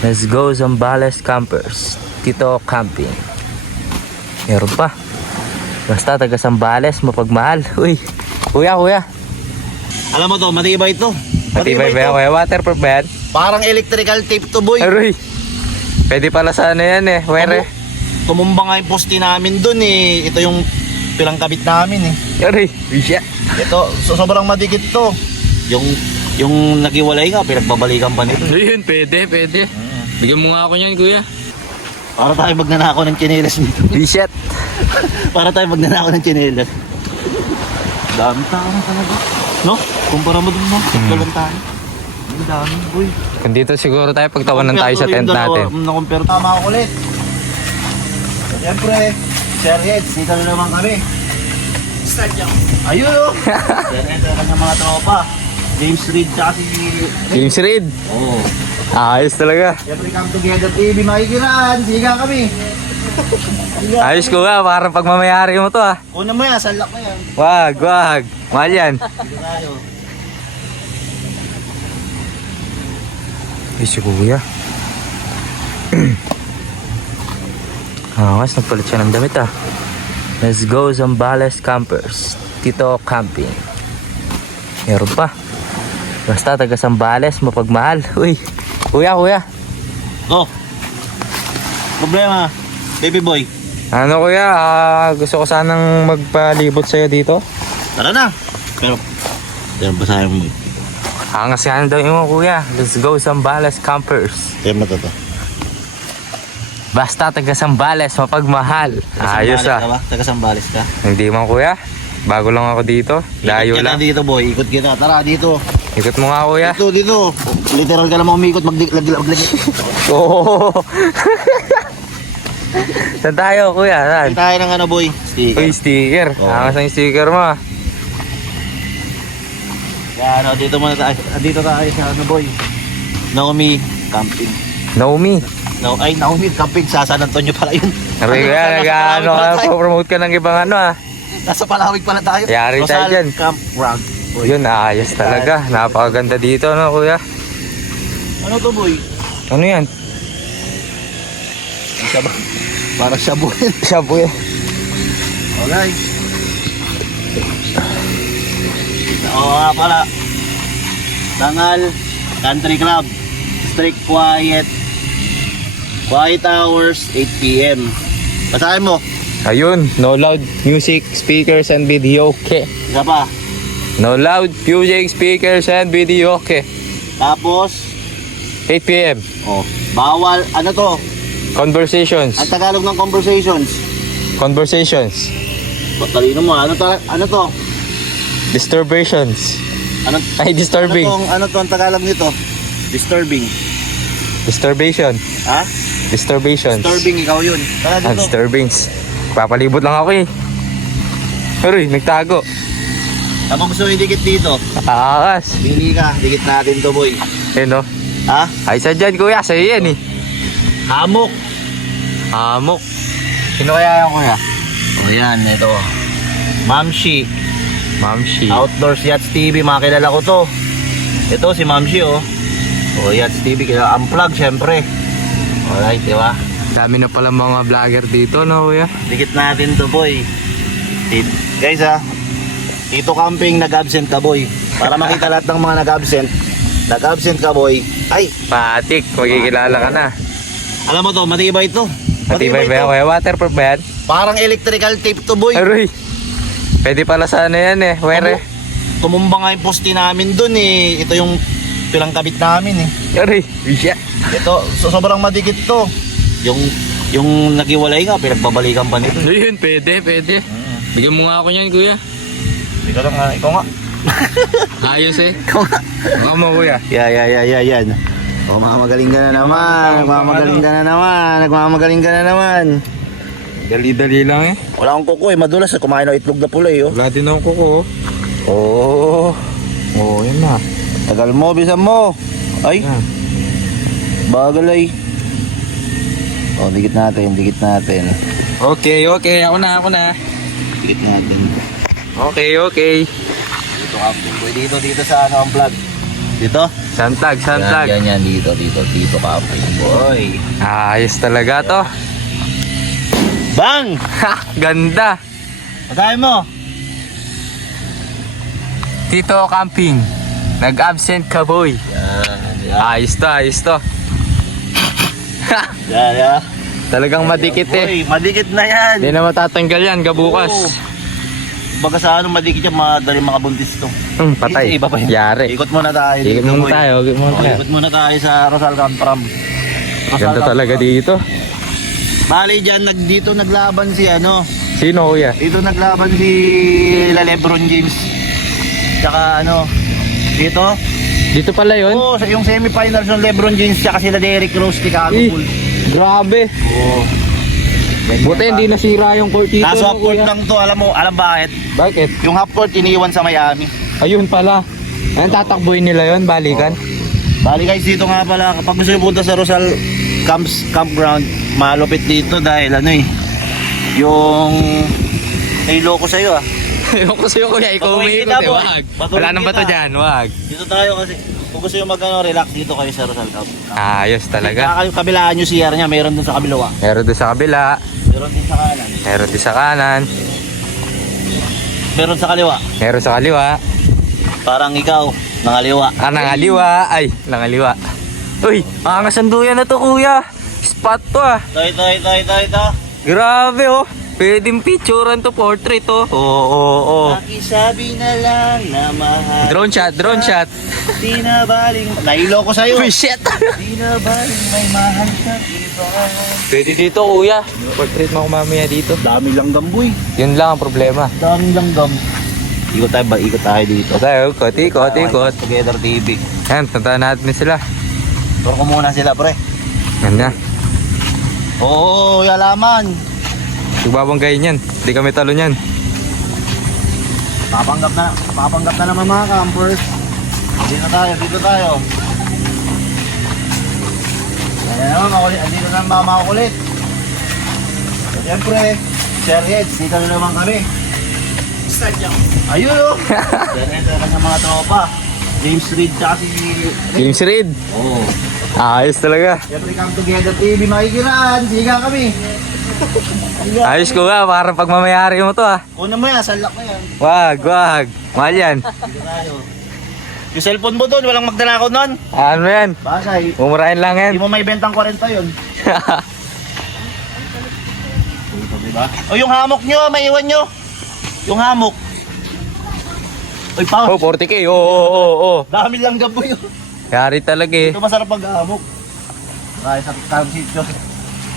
Let's go Zambales Campers. Tito Camping. Meron pa. Basta taga Zambales, mapagmahal. Uy, kuya. Alam mo to, matibay ito. Matibay ba yan, kuya? Waterproof ba yan? Parang electrical tape to, boy. Aroy. Pwede pala sa ano yan eh. Where? Tumumba nga yung poste namin dun eh. Ito yung pinangkabit namin eh. Aroy. Wisya. Ito, sobrang madikit to. Yung nagiwalay nga, pinagbabalikan pa nito. Ayun, pwede. Bigyan mo nga ako niyan, kuya. Para tayo magnanakaw ng tsinelas nito. Wisya. Para tayo magnanakaw ng tsinelas. Dami tao na talaga. No? Kumpara mo dun mo. Dalang tayo. Ang dami, boy. Dito siguro tayo pagtawanan tayo sa tent natin. Na-compare tama ako ulit. So, siyempre, Sirheads, dito na naman kami. Ayun o! Sirheads na kanyang mga tropa. James Reed tsaka si... James Reed. Oo. Ayos talaga. Siyempre, Come Together TV, makikiran. Siga kami. Ayos ko nga, parang pagmamayari mo to ah. Una mo yan, salak na yan. Wag. Mahal yan. Dito tayo. Ay, si kuya. Mas nagpalit siya ng damit ah. Let's go Zambales Campers. Tito Camping. Meron pa. Basta taga Zambales, mapagmahal. Uy, kuya. Go! Problema, baby boy. Ano kuya, gusto ko sanang magpalibot sa'yo dito. Tara na! Pero basahin mo. Angas nga daw mo kuya. Let's go Zambales Campers. Kaya mo to. Basta taga Zambales, mapagmahal. Ayos ah. Taga Sambales ka? Hindi man kuya. Bago lang ako dito. Dayo Ikot ka lang. na dito boy, ikot kita. Tara dito. Ikot mo nga kuya. Dito. Literal ka naman umikot, maglagi. Oo. Saan tayo kuya? Saan? Tayo ng ano boy? Sticker. Uy, sticker. Oo. Angas ang sticker mo ah. Kaya ano, dito muna tayo. Dito tayo sa ano boy? Naomi Camping. Naomi. Naomi Camping sa San Antonio pala yun. Sabi ko yan, nag-ano ka, promote ka ng ibang ano ah. Nasa Palawig pala tayo. Yari tayo Rosal dyan. Campground. Boy. Yun, ayos talaga. Napakaganda dito no kuya. Ano to boy? Ano yan? Para shabuhin. Siya po yan. Alright. Oo nga pala. Dangal Country Club. Strict quiet. Quiet hours 8 PM. Basahin mo. Ayun, no loud music, speakers and video, okay. Isa pa. No loud music, speakers and video, okay. Tapos 8 p.m. bawal ano to? Conversations. Ang Tagalog ng conversations. Conversations. Talino mo. Ano to? Disturbations. Ay, disturbing. Ano to ang Tagalog nito? Disturbing. Disturbation. Ha? Disturbations. Disturbing, ikaw yun. Tara dito. Disturbings. Papalibot lang ako eh. Pero nagtago. Tama gusto mo idikit dito. Akas. Pili ka. Dikit natin to boy. Eh no. Ha? Ay sa dyan kuya, sa'yo yan eh. Hamok. Hamok. Sino kaya yung kuya? O yan, ito. Mamshi. Mamshi. Outdoors Yachts TV, makilala ko to. Ito si Mamshi oh. O Yachts TV, kilala. Unplug syempre. Alright, di ba? Dami na pala mga vlogger dito no kuya. Dikit natin to boy. Guys ha. Dito camping, nag-absent ka boy. Para makita lahat ng mga nag-absent. Nag-absent ka boy. Ay! Patik, magkikilala ka na. Alam mo to, matibay to. Matibay ba yan kuya? Waterproof ba yan? Parang electrical tape to boy. Aroy. Pwede pala sa ano yan eh. Where? Tumumba nga yung poste namin dun eh. Ito yung pinangkabit namin eh. Aroy. Wisya. Ito, sobrang madikit to. Yung nagiwalay nga, pinagbabalikan pa nito. Ayun, pwede. Bigyan mo nga ako niyan kuya. Ikaw lang nga, ikaw nga. Ayos eh. Ikaw nga. Baka mo kuya. Yan. O, mamagaling ka na naman. Nagmamagaling ka na naman. Dali-dali lang eh. Wala akong kuko eh, madulas eh. Kumain ng itlog na pula eh. Oh. Wala din akong kuko. Oo, yun na. Tagal mo, bisan mo. Ay, Yan. bagal ay. O, dikit natin. Okay. Ako na. Dikit natin. Okay. Dito camping boy. Dito sa ano ang vlog. Dito? Santag, santag. Yan, dito camping boy. Ayos talaga to. Bang! Ha, ganda. Pagkain mo. Tito Camping. Nag-absent ka, boy. Yan. Ayos to. Yan. Talagang madikit Boy, eh. madikit na yan. Hindi na matatanggal yan, kabukas. Oo. Baga sa madikit yan, madali makabuntis to. Patay. Iba pa yun. Yari. Ikot muna tayo. Ikot dito, muna boy. tayo. Ikot muna tayo sa Rosal Campram. Ganda talaga dito. Bali dyan, dito naglaban si ano. Sino, kuya? Dito naglaban si LeBron James. Tsaka ano, dito. Dito pala yun? Oo, yung semifinals ng LeBron James tsaka sila Derrick Rose, Chicago Bulls. Grabe. Oo. Buti hindi nasira yung court dito. Kaso no, half court kuya? lang to, alam bakit? Bakit? Yung half court iniwan sa Miami. Ayun pala. Ayun, tatakbuhin nila yun, balikan. Bali guys, dito nga pala, kapag gusto nyo punta sa Rosal Campground, malupit dito dahil ano eh, yung niloko sa'yo ah. Ayun ko sa'yo, kuya. Ikaw Patuloy umiikot kita, eh. boy. Wag. Patuloy Wala nang bato kita. dyan. Wag. Dito tayo kasi, kung gusto nyo relax dito kayo sa Rosal Camp. Ayos talaga. Kabilaan nyo CR niya, mayroon dun sa kabilawa. Meron doon sa kabila. Meron din sa kanan. Meron din sa kanan. Meron sa kaliwa. Meron sa kaliwa. Parang ikaw, nangaliwa. Nangaliwa. Ay, nangaliwa. Uy, angas ang duyan na to, kuya. Spot to ah. Ito. Grabe oh. Pwedeng picturean to, portrait to. Oo. Nakisabi na lang na mahal. Drone shot. Di na baling. Nailoko sa'yo. Uy, shit. Di na baling may mahal ka iba. Pwede dito, kuya. Portrait mo ako mamaya dito. Dami lang gamboy. Yun lang ang problema. Dami lang gam. Ikot tayo dito. Tayo, ikot. Together TV. Yan, puntahan natin sila. Turo ko muna sila, pre. Yan na. Oo, yalaman. Igbabanggayin yan. Hindi kami talo yan. Papanggap na naman mga campers. Dito tayo. Ayan naman, dito naman mga makukulit. So, siyempre, Sherheads, dito na naman kami. Ayun o. Sherheads na naman mga tropa. James Reid tsaka si... James Reid. Oo. Ayos talaga. Siyempre, Come Together TV, makikiraan. Siga kami. Ayos ko nga, para pag mamayari mo to ah. Kunin mo yan, salak mo yan. Wag. Mahal yan. Dito tayo. Yung cellphone mo doon, walang magdanakaw nun. Ano yan? Bagay. Umurahin lang yan. Hindi mo may bentang 40 yun. Ito, diba? O yung hamok nyo, maiwan nyo. Yung hamok. Uy, Oh, Pao. 40k. Oo. Dami lang gabo yun. Yari talaga eh. Ito masarap pag-hamok. Tayo sa tamang sityo.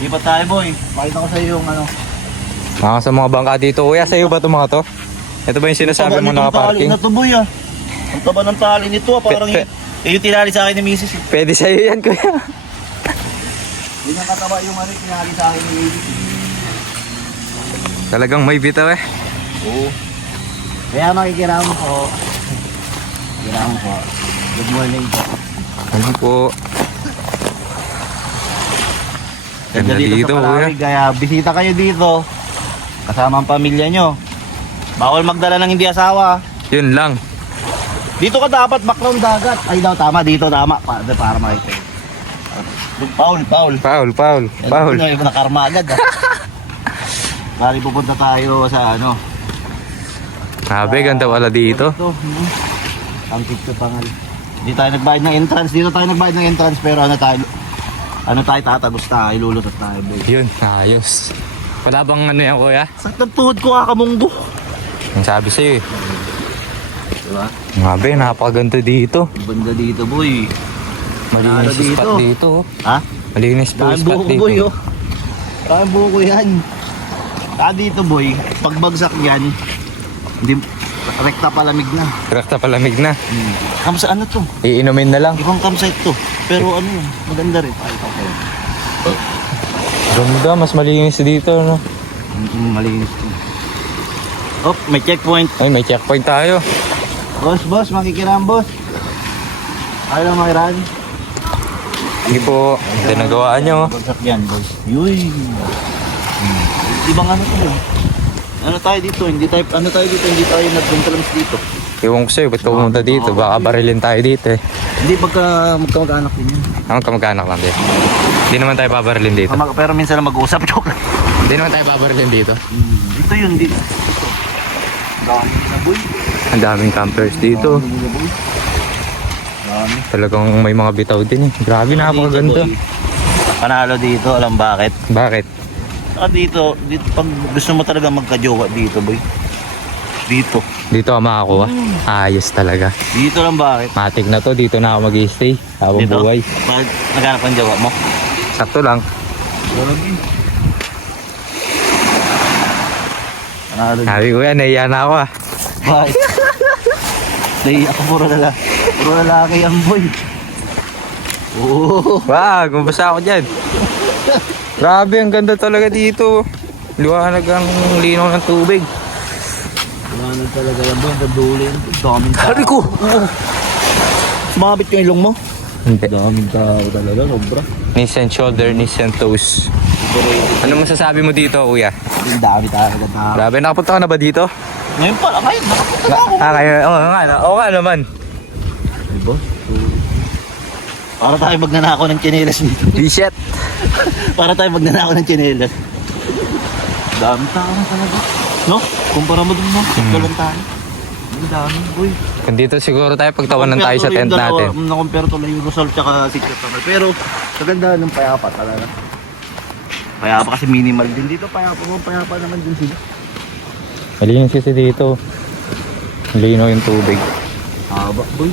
Ipat tayo, boy. Pakita ko sa iyo yung ano. Mga sa mga bangka dito, kuya. Sa'yo ba itong mga to? Ito ba yung sinasabi mo nakaparking? Ito boy ah. Ang taba ng tali nito ah. Parang yung tinali sa akin ni Mrs. Pwede sa'yo yan, kuya. Hindi nang kataba yung ano, tinali sa akin ni Mrs. Talagang may bitaw eh. Oo. Kaya makikiramo po. Kiramo po. Good morning po. Ano po? Ganda dito, sa kuya. Palawig, kaya bisita kayo dito. Kasama ang pamilya nyo. Bawal magdala ng hindi asawa. Yun lang. Dito ka dapat, background dagat. Ay daw, tama. Dito, tama. Para makikita. Paul. Paul. Yung nakarma agad ah. Bali pupunta tayo sa ano. Sabi, ganda pala dito. Ito, ang TikTok pangal. Dito tayo nagbayad ng entrance. Dito tayo nagbayad ng entrance pero ano tayo tatagos tayo, lulutot tayo. Boy. Yun, ayos. Wala bang ano yan, kuya? Sakit ng tuhod ko kakamunggo. Ang sabi sa'yo eh. Diba? Sabi, napakaganda dito. Banda dito boy. Malinis Dito. spot dito. Ha? Malinis po Dahil spot buko dito. boy oh. Dahil buko yan. Dito boy, pagbagsak yan, hindi, rekta palamig na. Direkta palamig na. Kamsa ano to? Iinumin na lang. Ibang campsite to. Pero ano yun, maganda rin. Pakita ko. Ganda, mas malinis dito, no? Malinis to. Oh, may checkpoint. Ay, may checkpoint tayo. Boss, makikiram boss. Ayaw lang makiraan. Hindi po, hindi nagawaan nyo. Bagsak yan boss. Yuy. Ibang ano to boy. Ano tayo dito? Hindi tayo nag-maintenance dito. Ewan ko sa'yo, ba't ka pumunta dito? Baka barilin tayo dito eh. Hindi, magkamag-anak din yun. Ang kamag-anak lang din. Hindi naman tayo babarilin dito. Pero minsan lang mag-uusap, joke lang. Hindi naman tayo babarilin dito. Dito yun, dito. Dami na boy. Ang daming campers dito. Dami na boy. Dami. Talagang may mga bitaw din eh. Grabe, napakaganda. Panalo dito, alam bakit? Bakit? Dito, pag gusto mo talaga magka-jowa dito boy. Dito. Dito ka makakuha. Ayos talaga. Dito lang bakit? Matik na to, dito na ako mag-i-stay. Habang Dito? buhay. Bakit naghanap ang jowa mo? Sakto lang. Grabe. Panalo dito. Sabi ko yan, nahiya na ako ah. Bakit? Dahil ako puro lalaki yan boy. Oo. Wag, mabasa ako dyan. Grabe, ang ganda talaga dito. Liwanag ang linaw ng tubig. Ano talaga yan boy, ang dulo yan. Daming tao. Sabi ko! Sumabit yung ilong mo? Hindi. Daming tao talaga, sobra. Knees and shoulder, knees and toes. Ano masasabi mo dito, kuya? Yung dami talaga tao. Grabe, nakapunta ka na ba dito? Ngayon pala, ngayon, nakapunta na ako. Kayo, oo nga naman. Diba? Para tayo magnanakaw ng tsinelas dito. T-shirt. Para tayo magnanakaw ng tsinelas. Dami tao na talaga. No? Kumpara mo dun mo. Ito lang tayo. Ang dami, boy. Kung dito siguro tayo, pagtawanan tayo sa tent natin. Na-compare to lang yung Rosal tsaka Secret Tunnel. Pero, kaganda ng payapa talaga. Payapa kasi minimal din dito. Payapa naman din sila. Malinis kasi dito. Linaw yung tubig. Haba, boy.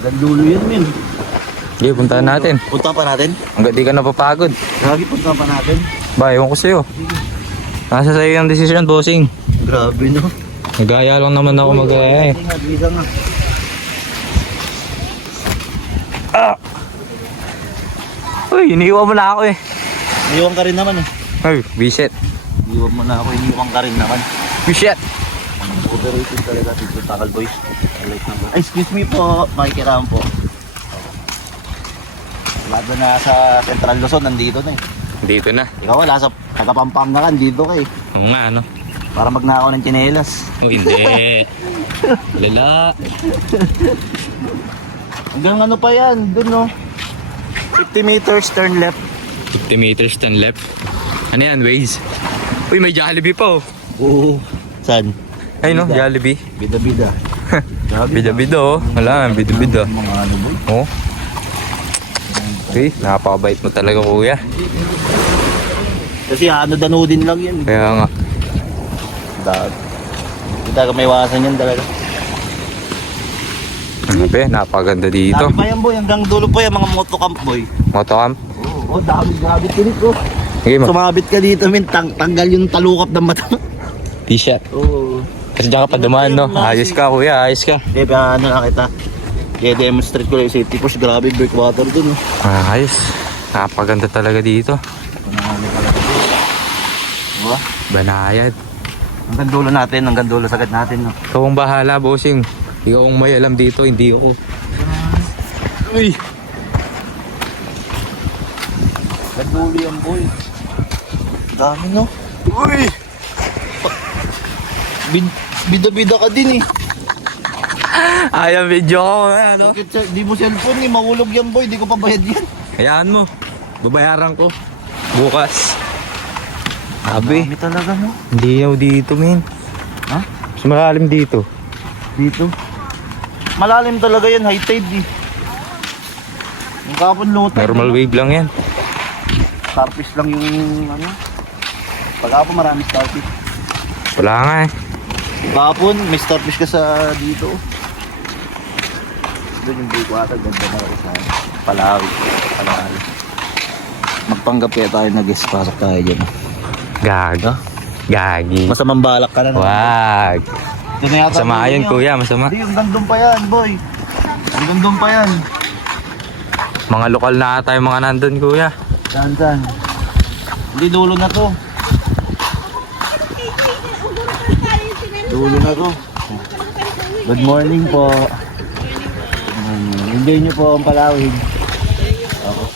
Gandulo yan, men. Sige, puntahan natin. Punta pa natin? Hanggang di ka napapagod. Lagi punta pa natin. Ba, ewan ko sa'yo. Nasa sa'yo yung decision, bossing. Grabe, no? Nagaya lang naman ako mag-aya eh. Bisa nga. Uy, iniiwan mo na ako eh. Iniwan ka rin naman eh. Ay, visit. Iniwan mo na ako, iniwan ka rin naman. Visit. Operated talaga dito, Takal Boys. Ay, excuse me po, makikiraan po. Lado na sa Central Luzon, nandito na eh. Dito na. Ikaw wala sa taga-Pampanga ka, dito ka eh. Oo nga, ano? Para magnakaw ng tsinelas. Hindi. Lala. Hanggang ano pa yan, dun no. 50 meters, turn left. 50 meters turn left. Ano yan, Waze? Uy, may Jollibee pa oh. Oo. Saan? Ay no, Jollibee. Bida-bida. Bida-bida oh. Wala, bida-bida. Mga ano boy. Oh. Okay, napakabait mo talaga kuya. Kasi ano danudin lang yan. Kaya nga. Hindi talaga may iwasan yan talaga. Ano ba, napakaganda dito. Dami pa yan boy, hanggang dulo pa yan mga motocamp boy. Motocamp. Oo, dami gabit ka dito. Sige mo. Sumabit ka dito min, tanggal yung talukap ng mata. T-shirt. Oo. Kasi dyan ka pa dumaan no. Ayos ka kuya, ayos ka. Hindi, ano na kita. I-demonstrate ko lang yung safety push. Grabe, breakwater dun. Ayos. Napakaganda talaga dito. Panahali talaga dito. Diba? Banayad. Hanggang dulo natin, hanggang dulo sagad natin. No? Ikaw ang bahala, bossing. Ikaw ang may alam dito, hindi ako. Uy! Nagdulo yan, boy. Dami, no? Uy! Bida-bida ka din eh. Ayaw video ko. Ano? Bakit di mo cellphone eh, mahulog yan boy, di ko pabayad yan. Hayaan mo. Babayaran ko. Bukas. Sabi. Dami talaga no? Hindi yaw dito, men. Ha? Mas malalim dito. Dito? Malalim talaga yan, high tide eh. Yung kapon low tide. Normal wave lang yan. Starfish lang yung ano. Pag-apon marami starfish. Wala nga eh. Kapon, may starfish ka sa dito. Doon yung breakwater, ganda na ako sa Palawi. Magpanggap kaya tayo nag-guest, pasok tayo dyan. Gaga. Gagi. Masamang balak ka na naman. Wag. Doon na yata Masama doon yan, kuya. Masama. Hindi, hanggang doon pa yan, boy. Hanggang doon pa yan. Mga lokal na ata yung mga nandun, kuya. Saan? Hindi, dulo na to. Dulo na to. Good morning po. Enjoy nyo po ang Palawig.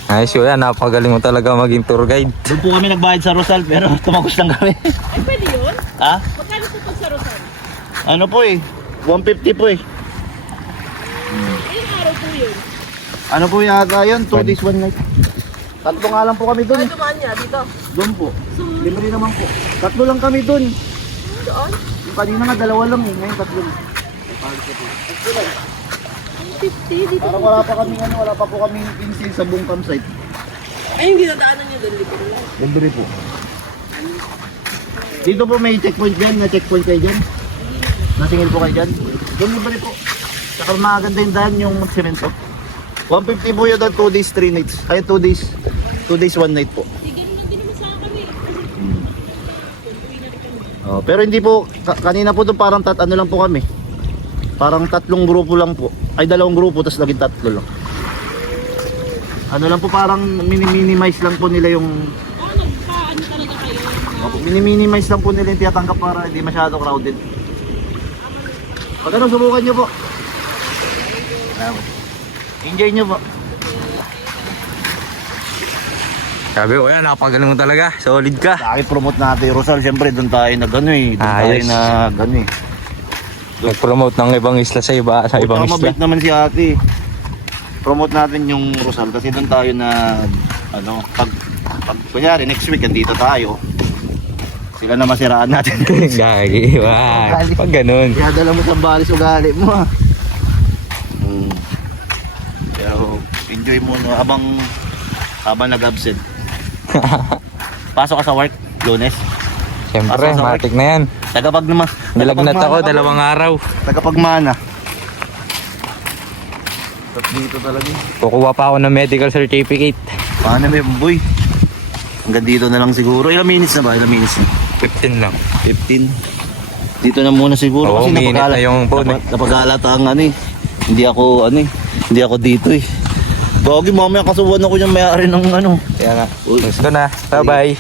Ayos, kuya. Napakagaling mo talaga maging tour guide. Doon po kami nagbayad sa Rosal pero tumagos lang kami. Ay, pwede yun? Ha? Magkano po pag sa Rosal? Ano po eh? 150 po eh. Ilang araw po yun? Ano po yata yun? 2 days, 1 night. Tatlo nga lang po kami dun. Ay, dumaan niya dito. Doon po. Libre naman po. Tatlo lang kami dun. Doon? Yung kanina nga, dalawa lang eh. Ngayon, tatlo lang. 50 dito. Parang wala pa po kami pinsil sa buong campsite. Ay, yung ginadaanan niyo doon, libre lang. Libre po. Dito po may checkpoint dyan, na checkpoint kayo dyan. Nasingil po kayo dyan. Doon libre po. Saka maganda yung daan yung semento. 150 po yun doon, 2 days, 3 nights. Ay, 2 days, 1 night po. Hindi, ganun lang din naman sa kami. Oh, pero hindi po, kanina po doon parang ano lang po kami. Parang 3 grupo lang po. Ay, 2 grupo, tapos naging 3 lang. Ano lang po, parang minimize lang po nila yung... Oo, nagpa-ano talaga kayo. Minimize lang po nila yung tiyatanggap para hindi masyado crowded. Pag ano, subukan nyo po. Enjoy nyo po. Sabi ko, yan, nakapagaling mo talaga. Solid ka. Bakit promote natin yung Rosal? Siyempre doon tayo nag-ano eh. Doon tayo Ayos. nag-ano eh. Nag-promote ng ibang isla sa ibang isla. Mabait naman si ate. Promote natin yung Rosal kasi doon tayo na ano, pag kunyari next week andito tayo. Sila na masiraan natin. Gagi, wag. Pag ganun. Kaya dala mo sa balis ugali mo ha. Pero enjoy mo no, habang nag-absent. Pasok ka sa work, Lunes. Siyempre, Pasok sa matik na yan. Nilagnat ako, 2 araw. Tagapagmana. Tapos dito talaga. Kukuha pa ako ng medical certificate. Paano may boy? Hanggang dito na lang siguro. Ilang minutes na ba? 15 lang. 15. Dito na muna siguro Oo, kasi minute na yung phone eh. napag-alata ang ano eh. Hindi ako dito eh. Gagi, mamaya kasuwan ako yung may-ari ng ano. Kaya nga. Uy. Let's go na. Bye-bye.